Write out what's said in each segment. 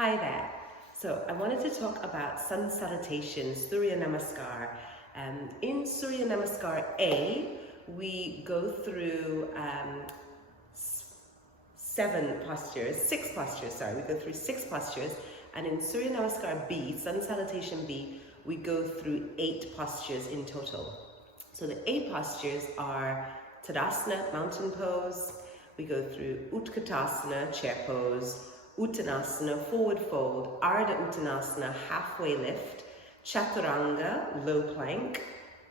Hi there. So I wanted to talk about Sun Salutations, Surya Namaskar. In Surya Namaskar A, we go through six postures, we go through 6 postures. And in Surya Namaskar B, Sun Salutation B, we go through 8 postures in total. So the 8 postures are Tadasana, mountain pose. We go through Utkatasana, chair pose. Uttanasana, forward fold, Ardha Uttanasana, halfway lift, chaturanga, low plank,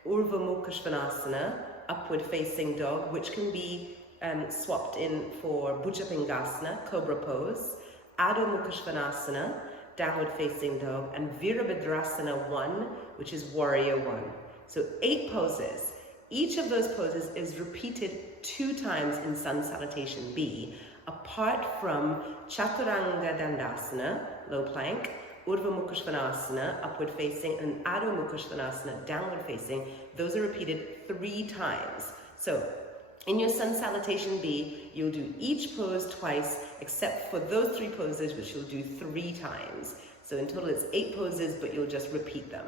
Urdhva Mukha Svanasana, upward facing dog, which can be swapped in for Bhujapangasana, cobra pose, Adho Mukha Svanasana, downward facing dog, and Virabhadrasana 1, which is warrior 1. So 8 poses. Each of those poses is repeated 2 times in Sun Salutation B, apart from chaturanga dandasana, low plank, Urdhva Mukha Svanasana, upward facing, and Adho Mukha Svanasana, downward facing. Those are repeated 3 times. So in your Sun Salutation B, you'll do each pose twice, except for those 3 poses, which you'll do 3 times. So in total it's 8 poses, but you'll just repeat them.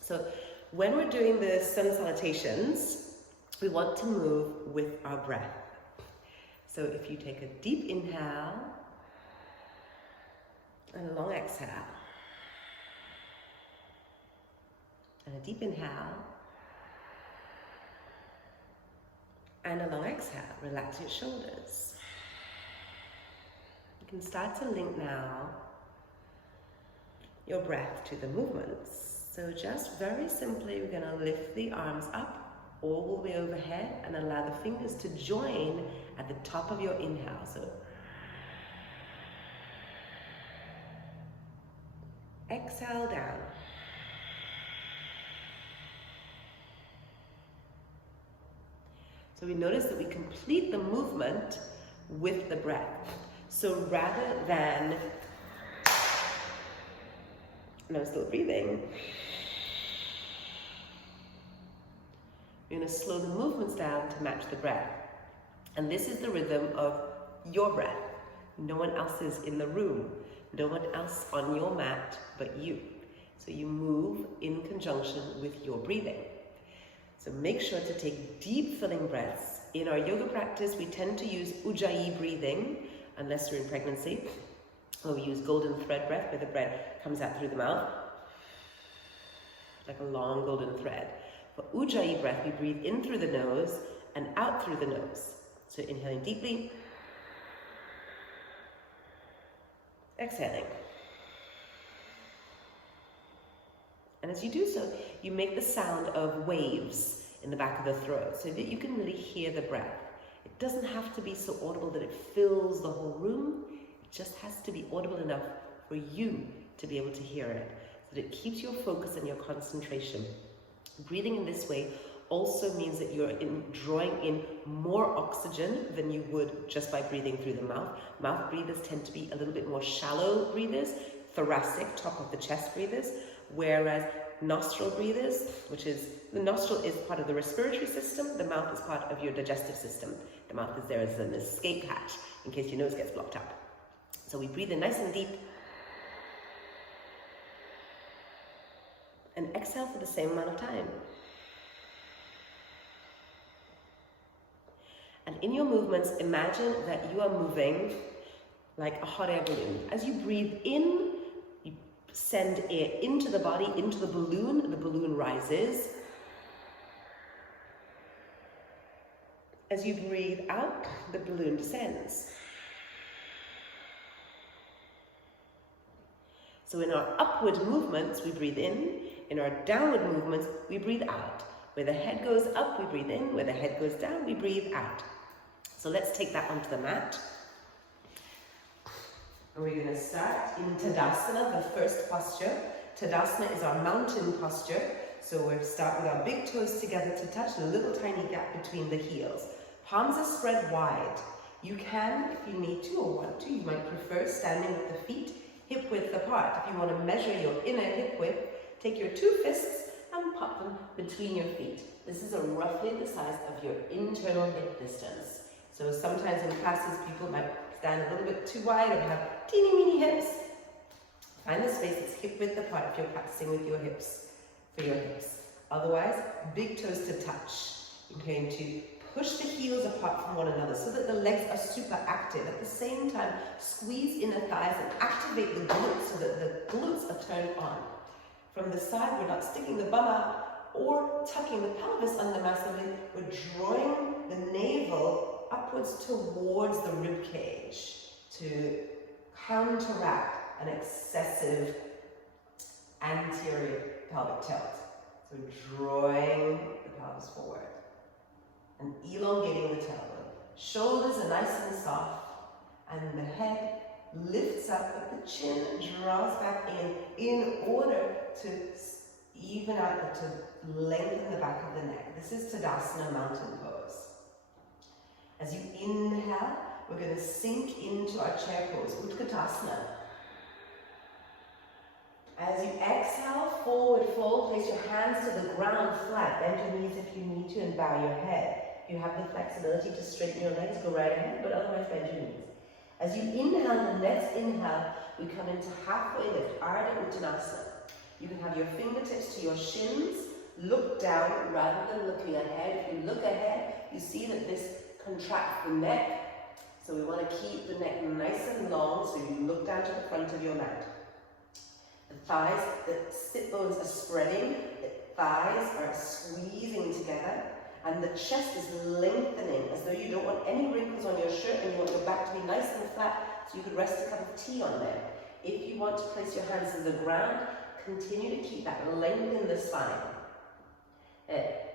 So when we're doing the Sun Salutations, we want to move with our breath. So if you take a deep inhale and a long exhale, and a deep inhale and a long exhale, relax your shoulders. You can start to link now your breath to the movements. So just very simply, we're going to lift the arms up all the way overhead and allow the fingers to join at the top of your inhale. So exhale down. So we notice that we complete the movement with the breath. So rather than, and I'm still breathing, you're going to slow the movements down to match the breath. And this is the rhythm of your breath. No one else is in the room. No one else on your mat but you. So you move in conjunction with your breathing. So make sure to take deep filling breaths. In our yoga practice, we tend to use Ujjayi breathing, unless you're in pregnancy. Or we use golden thread breath, where the breath comes out through the mouth, like a long golden thread. For Ujjayi breath, we breathe in through the nose and out through the nose. So inhaling deeply, exhaling. And as you do so, you make the sound of waves in the back of the throat so that you can really hear the breath. It doesn't have to be so audible that it fills the whole room. It just has to be audible enough for you to be able to hear it, so that it keeps your focus and your concentration. Breathing in this way also means that you're drawing in more oxygen than you would just by breathing through the mouth. Mouth breathers tend to be a little bit more shallow breathers, thoracic, top of the chest breathers, whereas nostril breathers, which is, the nostril is part of the respiratory system, the mouth is part of your digestive system. The mouth is there as an escape hatch in case your nose gets blocked up. So we breathe in nice and deep, and exhale for the same amount of time. And in your movements, imagine that you are moving like a hot air balloon. As you breathe in, you send air into the body, into the balloon rises. As you breathe out, the balloon descends. So in our upward movements, we breathe in. In our downward movements, we breathe out. Where the head goes up, we breathe in. Where the head goes down, we breathe out. So let's take that onto the mat. And we're going to start in Tadasana, the first posture. Tadasana is our mountain posture. So we'll start with our big toes together to touch, a little tiny gap between the heels. Palms are spread wide. You can, if you need to or want to, you might prefer standing with the feet hip width apart. If you want to measure your inner hip width, take your 2 fists and pop them between your feet. This is roughly the size of your internal hip distance. So sometimes in classes, people might stand a little bit too wide or have teeny weeny hips. Find the space that's hip width apart if you're practicing with your hips, for your hips. Otherwise, big toes to touch. You're going to push the heels apart from one another so that the legs are super active. At the same time, squeeze inner thighs and activate the glutes so that the glutes are turned on. From the side, we're not sticking the bum out or tucking the pelvis under massively. We're drawing the navel upwards towards the rib cage to counteract an excessive anterior pelvic tilt. So drawing the pelvis forward and elongating the tailbone. Shoulders are nice and soft, and the head lifts up, but the chin draws back in order to even out, to lengthen the back of the neck. This is Tadasana, mountain pose. As you inhale, we're going to sink into our chair pose, Utkatasana. As you exhale, forward fold, place your hands to the ground flat, bend your knees if you need to, and bow your head. If you have the flexibility to straighten your legs, go right ahead, but otherwise bend your knees. As you inhale, the next inhale, we come into halfway lift, Ardha Uttanasana. You can have your fingertips to your shins, look down rather than looking ahead. If you look ahead, you see that this contracts the neck. So we want to keep the neck nice and long, so you look down to the front of your mat. The thighs, the sit bones are spreading, the thighs are squeezing together, and the chest is lengthening as though you don't want any wrinkles on your shirt and you want your back to be nice and flat, so you could rest a cup of tea on there. If you want to place your hands to the ground, continue to keep that length in the spine.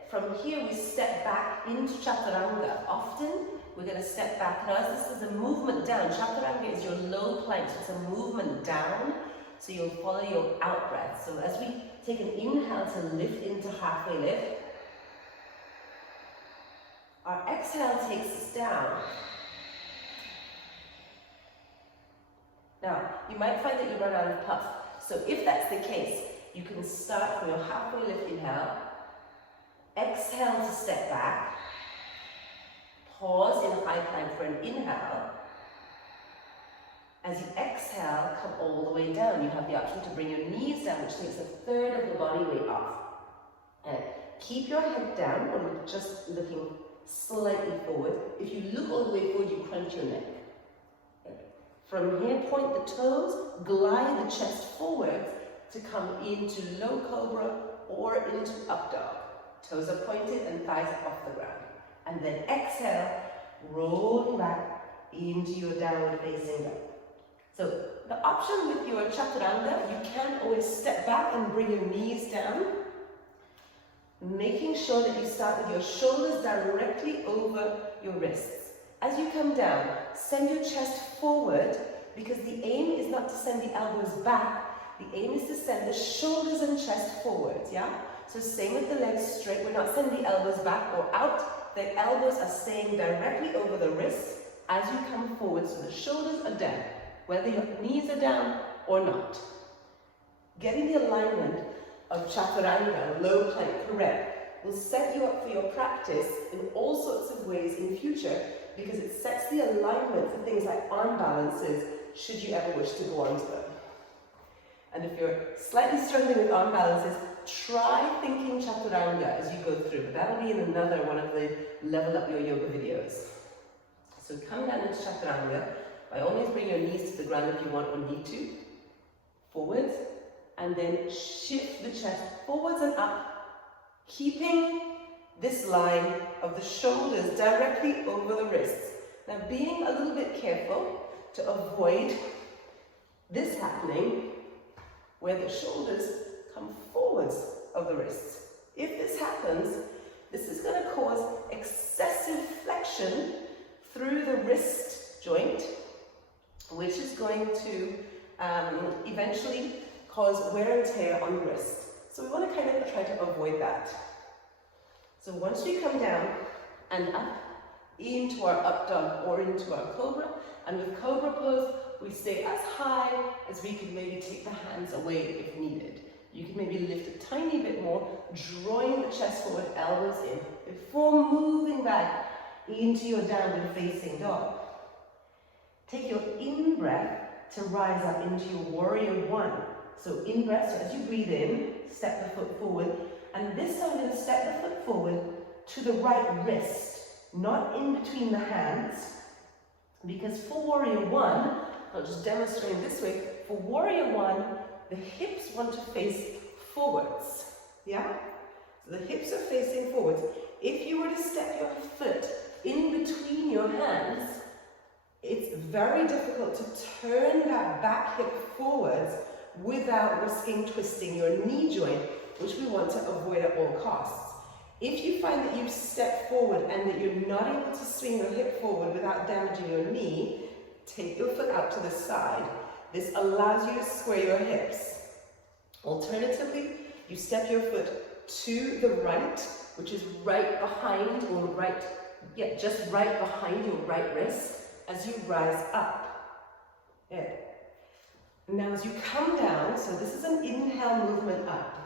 From here, we step back into chaturanga. Often, we're going to step back. Now, as this is a movement down, chaturanga is your low plank, so it's a movement down. So you'll follow your out breath. So as we take an inhale to lift into halfway lift, our exhale takes us down. Now, you might find that you run out of puff. So if that's the case, you can start from your halfway lift inhale, exhale to step back, pause in high plank for an inhale. As you exhale, come all the way down. You have the option to bring your knees down, which takes a third of the body weight off. And keep your head down when you're just looking slightly forward. If you look all the way forward, you crunch your neck. From here, point the toes, glide the chest forward to come into low cobra or into up dog. Toes are pointed and thighs are off the ground. And then exhale, rolling back into your downward facing dog. So the option with your chaturanga, you can always step back and bring your knees down, making sure that you start with your shoulders directly over your wrists. As you come down, send your chest forward, because the aim is not to send the elbows back, the aim is to send the shoulders and chest forwards, yeah? So same with the legs straight, we're not sending the elbows back or out, the elbows are staying directly over the wrists as you come forward, so the shoulders are down, whether your knees are down or not. Getting the alignment of chaturanga, low plank, correct, will set you up for your practice in all sorts of ways in future, because it sets the alignment for things like arm balances, should you ever wish to go on to them. And if you're slightly struggling with arm balances, try thinking chaturanga as you go through. That'll be in another one of the Level Up Your Yoga videos. So come down into chaturanga. By all means, bring your knees to the ground if you want or need to. Forwards, and then shift the chest forwards and up, keeping this line of the shoulders directly over the wrists. Now, being a little bit careful to avoid this happening where the shoulders come forwards of the wrists. If this happens, this is going to cause excessive flexion through the wrist joint, which is going to eventually cause wear and tear on the wrist. So we want to kind of try to avoid that. So once we come down and up into our up dog or into our cobra, and with cobra pose, we stay as high as we can maybe take the hands away if needed. You can maybe lift a tiny bit more, drawing the chest forward, elbows in, before moving back into your downward facing dog. Take your in-breath to rise up into your warrior one. So in breath, so as you breathe in, step the foot forward. And this time I'm going to step the foot forward to the right wrist, not in between the hands. Because for warrior one, I'll just demonstrate this way. For warrior one, the hips want to face forwards. Yeah? So the hips are facing forwards. If you were to step your foot in between your hands, it's very difficult to turn that back hip forwards without risking twisting your knee joint, which we want to avoid at all costs. If you find that you step forward and that you're not able to swing your hip forward without damaging your knee, take your foot out to the side. This allows you to square your hips. Alternatively, you step your foot to the right, which is right behind or right, just right behind your right wrist as you rise up. Yeah. Now as you come down, so this is an inhale movement up.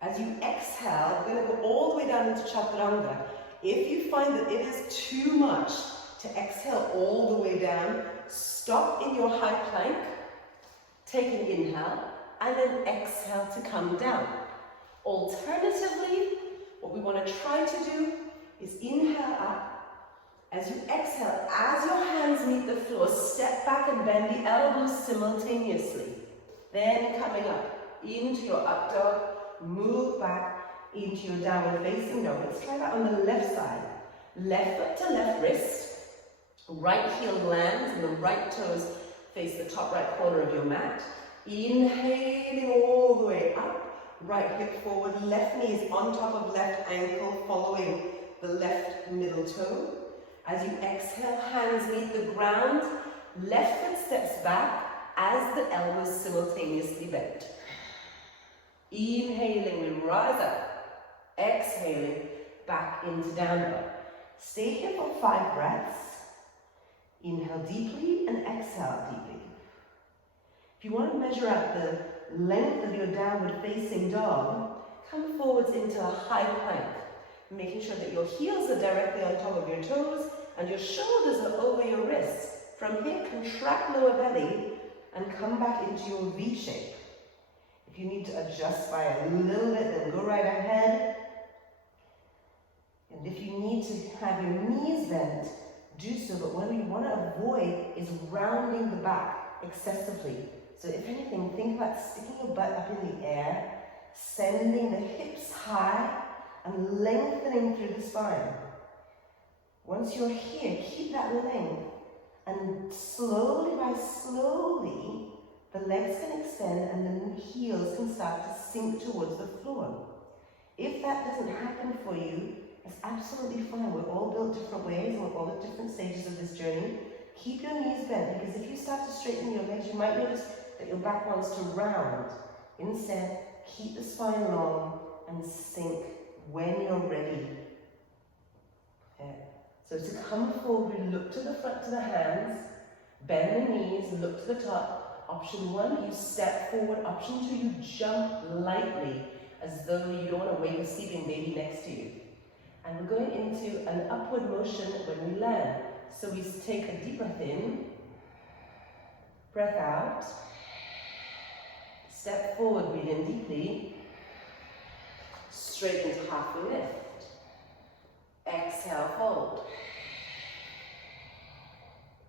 As you exhale, we're going to go all the way down into chaturanga. If you find that it is too much to exhale all the way down, stop in your high plank, take an inhale, and then exhale to come down. Alternatively, what we want to try to do is inhale up. As you exhale, as your hands meet the floor, step back and bend the elbows simultaneously. Then coming up into your up dog, move back into your downward facing dog. Let's try that on the left side. Left foot to left wrist. Right heel lands and the right toes face the top right corner of your mat. Inhaling all the way up. Right hip forward, left knee is on top of left ankle, following the left middle toe. As you exhale, hands meet the ground. Left foot steps back as the elbows simultaneously bend. Inhaling, we rise up. Exhaling, back into down dog. Stay here for 5 breaths. Inhale deeply and exhale deeply. If you want to measure out the length of your downward facing dog, come forwards into a high plank, making sure that your heels are directly on top of your toes and your shoulders are over your wrists. From here, contract lower belly and come back into your V shape. If you need to adjust by a little bit, then go right ahead. And if you need to have your knees bent, do so, but what we want to avoid is rounding the back excessively. So if anything, think about sticking your butt up in the air, sending the hips high, and lengthening through the spine. Once you're here, keep that length, and slowly by slowly, the legs can extend and the heels can start to sink towards the floor. If that doesn't happen for you, it's absolutely fine. We're all built different ways and we're all at different stages of this journey. Keep your knees bent, because if you start to straighten your legs, you might notice that your back wants to round. Instead, keep the spine long and sink when you're ready. So to come forward, we look to the front to the hands, bend the knees, look to the top. Option 1, you step forward. Option 2, you jump lightly as though you don't want to wake a sleeping baby next to you. And we're going into an upward motion when we land. So we take a deep breath in, breath out, step forward, breathe in deeply, straighten to halfway lift, exhale, fold,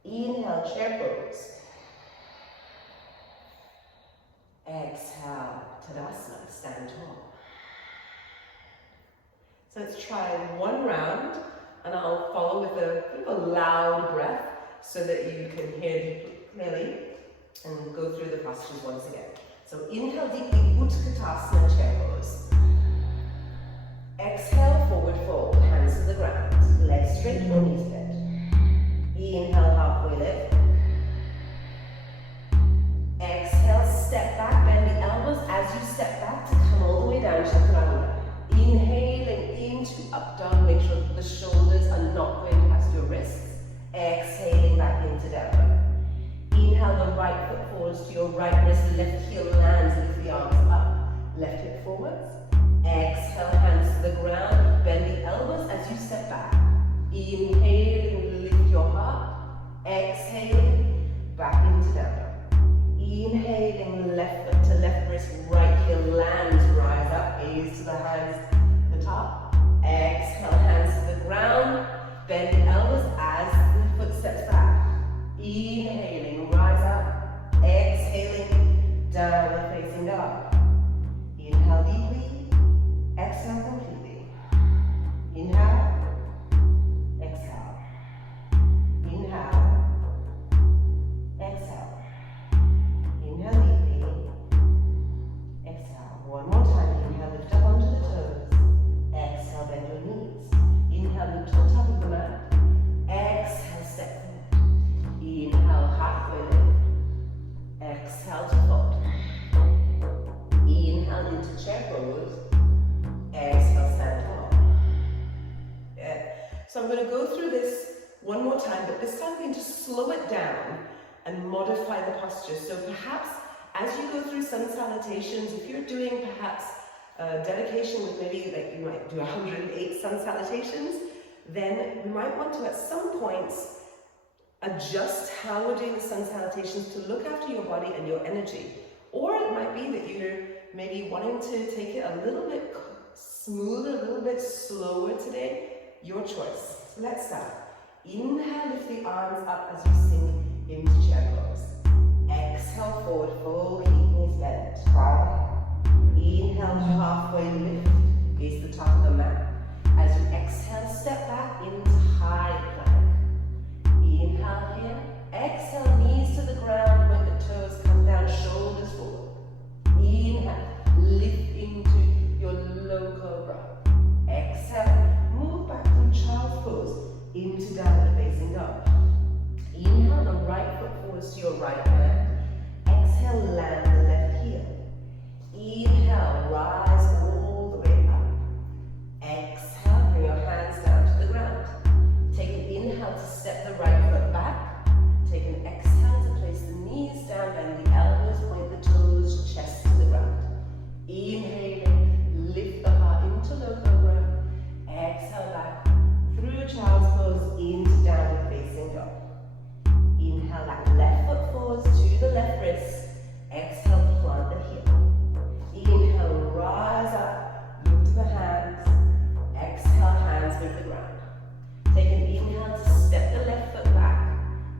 inhale, chair pose, exhale, Tadasana, stand tall. So let's try one round, and I'll follow with a loud breath so that you can hear clearly and go through the postures once again. So inhale deeply, Utkatasana, chair pose. Exhale, forward fold, hands to the ground, legs straight or knees bent. Inhale, halfway lift. Exhale, step back, bend the elbows as you step back to come all the way down, chaturanga. Inhaling into up dog, make sure that the shoulders are not going past your wrists. Exhaling back into down dog. Inhale, the right foot forwards to your right wrist, left heel lands, lift the arms up. Left hip forwards. Exhale, hands to the ground, bend the elbows as you step back. Inhaling, lift your heart. Exhaling, back into down dog. right heel lands, rise up, gaze to the hands, the top. Exhale, hands to the ground. Bend the elbows as the foot steps back. Inhaling, rise up. Exhaling, downward facing dog. Inhale deeply. Exhale completely. Inhale. Exhale. Inhale. Exhale. Inhale deeply. Exhale. One more time. Inhale, lift up onto the toes. Exhale, bend your knees. Inhale, lift to the top of the mat. Exhale, step forward. Inhale, halfway lift. Exhale to fold. Inhale into chair pose. Exhale, stand tall. Yeah. So I'm going to go through this one more time, but this time I'm going to slow it down and modify the posture. So perhaps as you go through sun salutations, if you're doing perhaps a dedication with maybe like you might do 108 sun salutations, then we might want to at some points adjust how we're doing the sun salutations to look after your body and your energy. Or it might be that you're maybe wanting to take it a little bit smoother, a little bit slower today. Your choice. So let's start. Inhale, lift the arms up as you sink into chair pose. Exhale, forward fold, knees bent. Inhale, halfway lift, gaze the top of the mat. As you exhale, step back into high plank. Inhale here, exhale, knees to the ground, when the toes come down, shoulders forward. Inhale, lift into your low cobra. Exhale, move back through child's pose into downward facing dog. Inhale, the right foot forwards to your right hand. Exhale, land the left heel. Inhale, rise all the way up. Exhale, bring your hands down to the ground. Take an inhale to step the right foot back. Take an exhale to place the knees down, bend the elbows, point the toes, chest to the ground. Inhaling, lift the heart into low cobra. Exhale back through child's pose into downward facing dog. Inhale, that left foot forwards to the left wrist. Exhale, plant the heel. Inhale, rise up, look to the hands. Exhale, hands with the ground. Take an inhale to step the left foot back.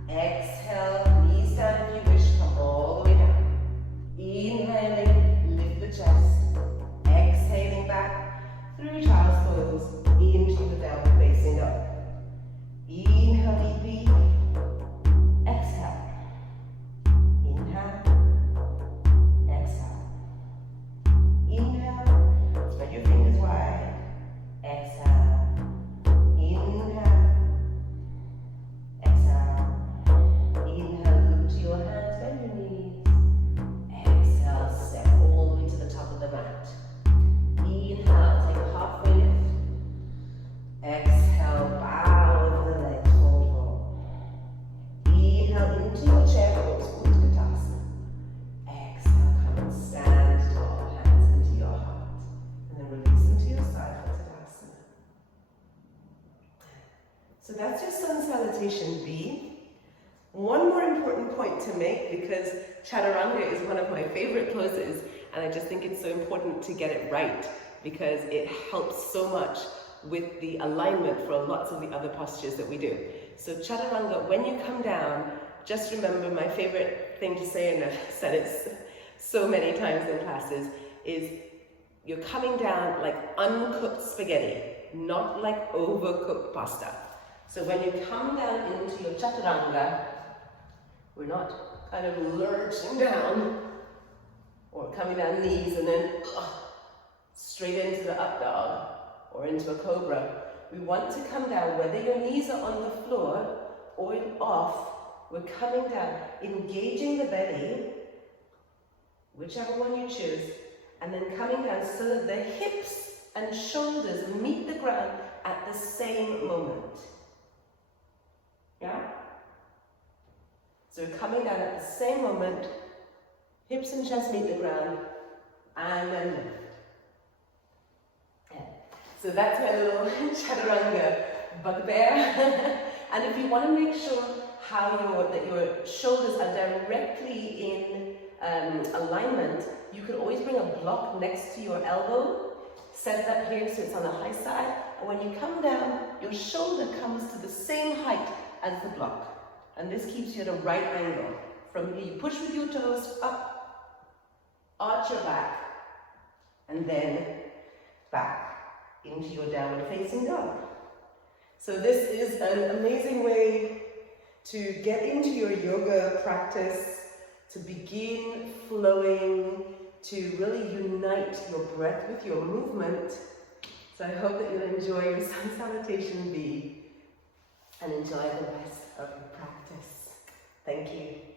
Exhale, knees down if you wish, come all the way down. Inhaling, lift the chest. Exhaling back through child's pose into the downward facing dog. Inhale deeply. Exhale. Inhale. Exhale. Inhale. Spread your fingers wide. Exhale. Inhale. Exhale. Inhale. Look to your hands, bend your knees. Exhale. Step all the way to the top of the mat. Inhale. Take a halfway lift. Exhale. Bow over the legs. Fold forward. Inhale into your chair pose. Go to Tadasana. Exhale. Come and stand tall. Hands into your heart. And then release them to your side for Tadasana. So that's your Sun Salutation B. One more important point to make, because chaturanga is one of my favorite poses, and I just think it's so important to get it right, because it helps so much with the alignment for lots of the other postures that we do. So chaturanga, when you come down, just remember my favorite thing to say, and I've said it so many times in classes, is you're coming down like uncooked spaghetti, not like overcooked pasta. So when you come down into your chaturanga, we're not kind of lurching down or coming down knees and then straight into the up dog or into a cobra. We want to come down, whether your knees are on the floor or off, we're coming down, engaging the belly, whichever one you choose, and then coming down so that the hips and shoulders meet the ground at the same moment. Yeah? So we're coming down at the same moment, hips and chest meet the ground, and then lift. Yeah. So that's my little chaturanga bugbear. And if you want to make sure that your shoulders are directly in alignment, you could always bring a block next to your elbow, set that here so it's on the high side, and when you come down, your shoulder comes to the same height as the block. And this keeps you at a right angle. From here, you push with your toes up, arch your back, and then back into your downward facing dog. So this is an amazing way to get into your yoga practice, to begin flowing, to really unite your breath with your movement. So I hope that you'll enjoy your Sun Salutation B and enjoy the rest of your practice. Thank you.